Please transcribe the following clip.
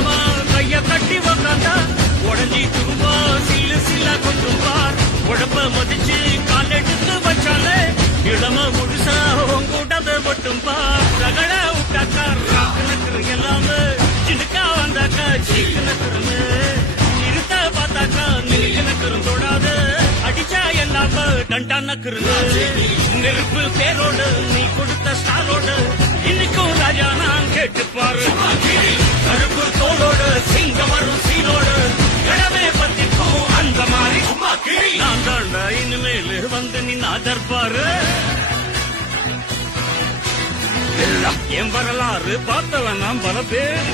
இல்லாம கைய கட்டி உக்காந்தா உடஞ்சி துரும்பா சில்லு சில்லா கொத்தும்பார் உடம்ப மதிச்சு கால் எடுத்து வச்சாலே இளம முழுசா உங்கூட்டத மட்டும் பார் ரகட விட்டாக்கா ராக்கு நக்கரு எல்லாமே சிடுக்கா வந்தாக்கா சீக்கு நக்கருங்க இருத்த பார்த்தாக்கா நிலுக்கு நக்கரும் தொடாது அடிச்சா எல்லாம டண்டா நக்கருங்க நெருப்பு பேரோடு நீ கொடுத்த ஸ்டாரோடு இன்னைக்கும் ராஜா நான் கேட்டுப்பாரு கருப்பு தோளோடு சிங்கம் வரும் சீனோடு கடமை பத்திக்கும் அந்த மாதிரி நான் தாண்டா இனிமேல் வந்து நின்னா தற்பாரு என் வரலாறு பார்த்தவன் நான் பல பேர்